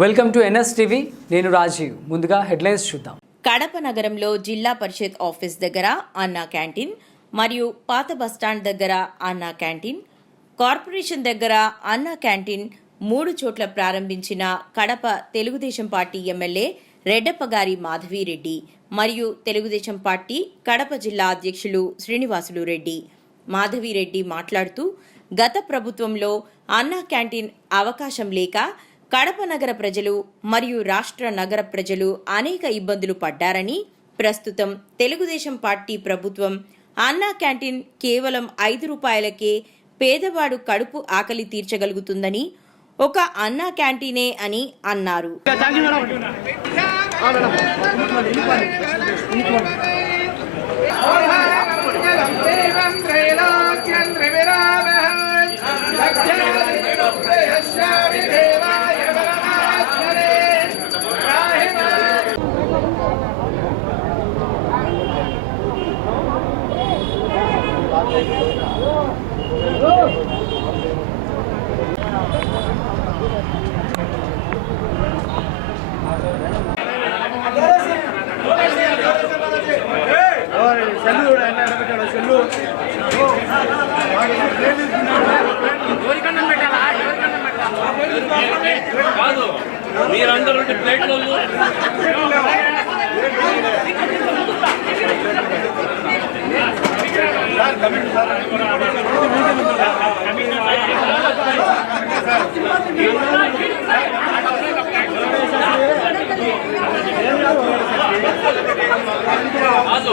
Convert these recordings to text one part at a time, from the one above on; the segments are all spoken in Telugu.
Welcome to NS TV. నేను రాజీవ్. ముందుగా హెడ్లైన్స్ చూద్దాం. కడప నగరంలో జిల్లా పరిషత్ ఆఫీస్ దగ్గర అన్నా క్యాంటీన్ మరియు పాత బస్టాండ్ దగ్గర అన్నా క్యాంటీన్ కార్పొరేషన్ దగ్గర అన్నా క్యాంటీన్ మూడు చోట్ల ప్రారంభించిన కడప తెలుగుదేశం పార్టీ ఎమ్మెల్యే రెడ్డప్పగారి మాధవిరెడ్డి మరియు తెలుగుదేశం పార్టీ కడప జిల్లా అధ్యక్షులు శ్రీనివాసులు రెడ్డి. మాధవిరెడ్డి మాట్లాడుతూ గత ప్రభుత్వంలో అన్నా క్యాంటీన్ అవకాశం లేక కడప నగర ప్రజలు మరియు రాష్ట్ర నగర ప్రజలు అనేక ఇబ్బందులు పడ్డారని ప్రస్తుతం తెలుగుదేశం పార్టీ ప్రభుత్వం అన్నా క్యాంటీన్ కేవలం ఐదు రూపాయలకే పేదవాడు కడుపు ఆకలి తీర్చగలుగుతుందని ఒక అన్నా క్యాంటీనే అని అన్నారు. మీరందరూ రెండు ప్లేట్లు కాదు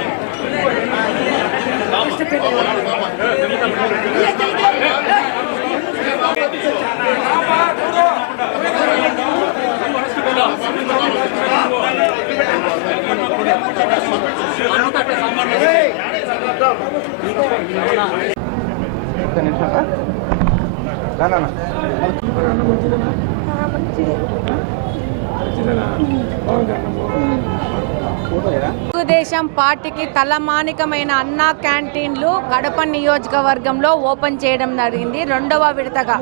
తెలుగుదేశం పార్టీకి తలమానికమైన అన్నా క్యాంటీన్లు కడప నియోజకవర్గంలో ఓపెన్ చేయడం జరిగింది. రెండవ విడతగా.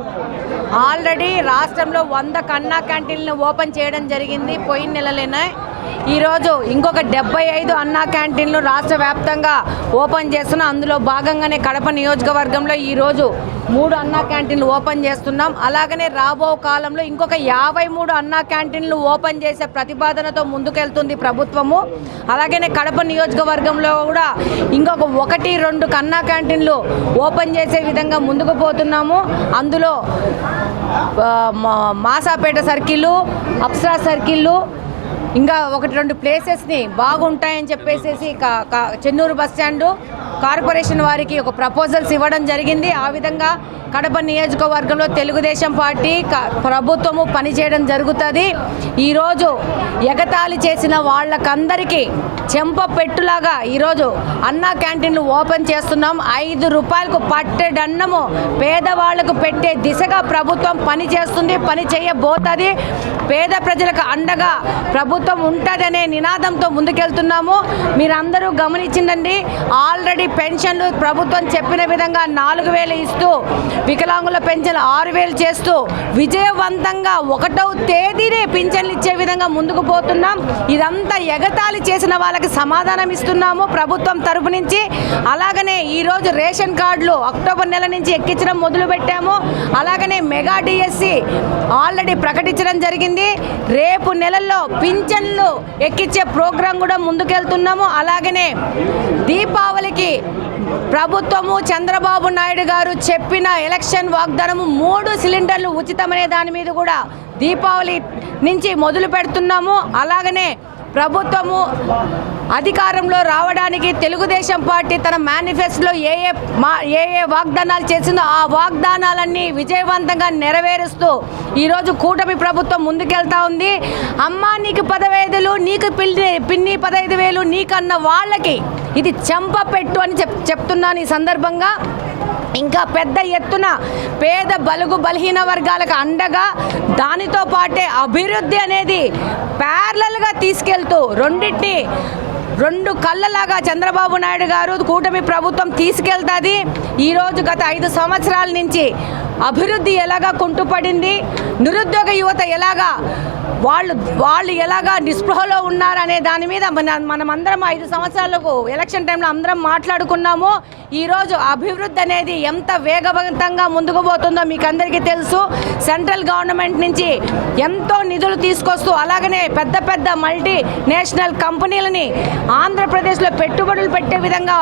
ఆల్రెడీ రాష్ట్రంలో వంద కన్నా క్యాంటీన్లు ఓపెన్ చేయడం జరిగింది. పోయిన నెలలోనే ఈరోజు ఇంకొక డెబ్బై ఐదు అన్నా క్యాంటీన్లు రాష్ట్ర వ్యాప్తంగా ఓపెన్ చేస్తున్న అందులో భాగంగానే కడప నియోజకవర్గంలో ఈరోజు మూడు అన్నా క్యాంటీన్లు ఓపెన్ చేస్తున్నాం. అలాగనే రాబో కాలంలో ఇంకొక యాభై మూడు అన్నా క్యాంటీన్లు ఓపెన్ చేసే ప్రతిపాదనతో ముందుకెళ్తుంది ప్రభుత్వము. అలాగనే కడప నియోజకవర్గంలో కూడా ఇంకొక ఒకటి రెండు కన్నా క్యాంటీన్లు ఓపెన్ చేసే విధంగా ముందుకు పోతున్నాము. అందులో మా- మాసాపేట సర్కిల్ అప్సరా సర్కిల్ ఇంకా ఒకటి రెండు ప్లేసెస్ని బాగుంటాయని చెప్పేసి కా- కా- చెన్నూరు బస్ స్టాండ్ కార్పొరేషన్ వారికి ఒక ప్రపోజల్స్ ఇవ్వడం జరిగింది. ఆ విధంగా కడప నియోజకవర్గంలో తెలుగుదేశం పార్టీ క- ప్రభుత్వము పనిచేయడం జరుగుతుంది. ఈరోజు ఎగతాళి చేసిన వాళ్ళకందరికీ చెంప పెట్టులాగా ఈరోజు అన్నా క్యాంటీన్లు ఓపెన్ చేస్తున్నాం. ఐదు రూపాయలకు పట్టెడన్నము పేదవాళ్ళకు పెట్టే దిశగా ప్రభుత్వం పని చేస్తుంది పని చేయబోతుంది. పేద ప్రజలకు అండగా ప్రభుత్వం ఉంటుందనే నినాదంతో ముందుకెళ్తున్నాము. మీరందరూ గమనించిందండి ఆల్రెడీ పెన్షన్లు ప్రభుత్వం చెప్పిన విధంగా నాలుగు వేలు ఇస్తూ వికలాంగుల పెన్షన్ ఆరు వేలు చేస్తూ విజయవంతంగా ఒకటవ తేదీనే పింఛన్లు ఇచ్చే విధంగా ముందుకు పోతున్నాం. ఇదంతా ఎగతాళి చేసిన వాళ్ళకి సమాధానం ఇస్తున్నాము ప్రభుత్వం తరపు నుంచి. అలాగనే ఈరోజు రేషన్ కార్డులు అక్టోబర్ నెల నుంచి ఎక్కించడం మొదలు పెట్టాము. అలాగనే మెగా డిఎస్సి ఆల్రెడీ ప్రకటించడం జరిగింది. రేపు నెలల్లో పింఛన్లు ఎక్కించే ప్రోగ్రాం కూడా ముందుకెళ్తున్నాము. అలాగనే దీపావళికి ప్రభుత్వము చంద్రబాబు నాయుడు గారు చెప్పిన ఎలక్షన్ వాగ్దానము మూడు సిలిండర్లు ఉచితమనే దాని మీద కూడా దీపావళి నుంచి మొదలు పెడుతున్నాము. అలాగనే ప్రభుత్వము అధికారంలో రావడానికి తెలుగుదేశం పార్టీ తన మేనిఫెస్టోలో ఏ ఏ మా ఏ ఏ వాగ్దానాలు చేసిందో ఆ వాగ్దానాలన్నీ విజయవంతంగా నెరవేరుస్తూ ఈరోజు కూటమి ప్రభుత్వం ముందుకెళ్తా ఉంది. అమ్మా నీకు పదవైదులు నీకు పిల్లి పిన్ని పదహైదు వేలు నీకన్న వాళ్ళకి ఇది చెంప పెట్టు అని చెప్ చెప్తున్నాను ఈ సందర్భంగా. ఇంకా పెద్ద ఎత్తున పేద బలుగు బలహీన వర్గాలకు అండగా దానితో పాటే అభివృద్ధి అనేది ప్యారలల్గా తీసుకెళ్తూ రెండింటిని రెండు కళ్ళలాగా చంద్రబాబు నాయుడు గారు కూటమి ప్రభుత్వం తీసుకెళ్తుంది. ఈరోజు గత ఐదు సంవత్సరాల నుంచి అభివృద్ధి ఎలాగా కుంటుపడింది? నిరుద్యోగ యువత ఎలాగా వాళ్ళు వాళ్ళు ఎలాగా నిస్పృహలో ఉన్నారనే దాని మీద మన మనమందరం ఐదు సంవత్సరాలకు ఎలక్షన్ టైంలో అందరం మాట్లాడుకున్నాము. ఈరోజు అభివృద్ధి అనేది ఎంత వేగవంతంగా ముందుకు పోతుందో మీకు అందరికీ తెలుసు. సెంట్రల్ గవర్నమెంట్ నుంచి ఎంతో నిధులు తీసుకొస్తూ అలాగనే పెద్ద పెద్ద మల్టీ నేషనల్ కంపెనీలని ఆంధ్రప్రదేశ్లో పెట్టుబడులు పెట్టే విధంగా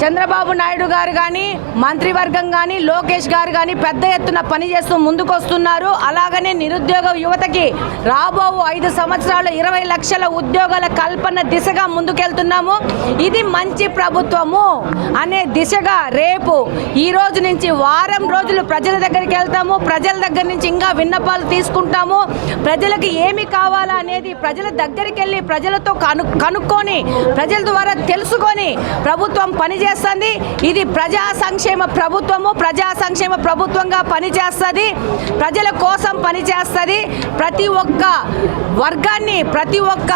చంద్రబాబు నాయుడు గారు కానీ మంత్రివర్గం కానీ లోకేష్ గారు కానీ పెద్ద ఎత్తున పనిచేస్తూ ముందుకు వస్తున్నారు అలాగనే నిరుద్యోగ యువతకి రాబో ఐదు సంవత్సరాలు ఇరవై లక్షల ఉద్యోగాల కల్పన దిశగా ముందుకెళ్తున్నాము. ఇది మంచి ప్రభుత్వము అనే దిశగా రేపు ఈ రోజు నుంచి వారం రోజులు ప్రజల దగ్గరికి వెళ్తాము. ప్రజల దగ్గర నుంచి ఇంకా విన్నపాలు తీసుకుంటాము. ప్రజలకు ఏమి కావాలా అనేది ప్రజల దగ్గరికి వెళ్ళి ప్రజలతో కను కనుక్కొని ప్రజల ద్వారా తెలుసుకొని ప్రభుత్వం పనిచేస్తుంది. ఇది ప్రజా సంక్షేమ ప్రభుత్వము. ప్రజా సంక్షేమ ప్రభుత్వంగా పనిచేస్తుంది. ప్రజల కోసం పనిచేస్తుంది. ప్రతి ఒక్క వర్గాన్ని ప్రతి ఒక్క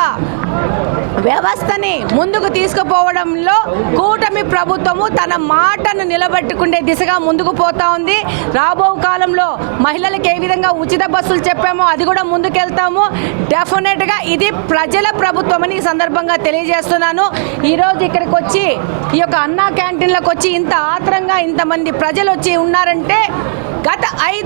వ్యవస్థని ముందుకు తీసుకుపోవడంలో కూటమి ప్రభుత్వము తన మాటను నిలబెట్టుకునే దిశగా ముందుకు పోతా ఉంది. రాబో కాలంలో మహిళలకు ఏ విధంగా ఉచిత బస్సులు చెప్పామో అది కూడా ముందుకెళ్తాము. డెఫినెట్గా ఇది ప్రజల ప్రభుత్వం అని ఈ సందర్భంగా తెలియజేస్తున్నాను. ఈరోజు ఇక్కడికి వచ్చి ఈ యొక్క అన్నా క్యాంటీన్లకు వచ్చి ఇంత ఆత్రంగా ఇంతమంది ప్రజలు వచ్చి ఉన్నారంటే గత ఐదు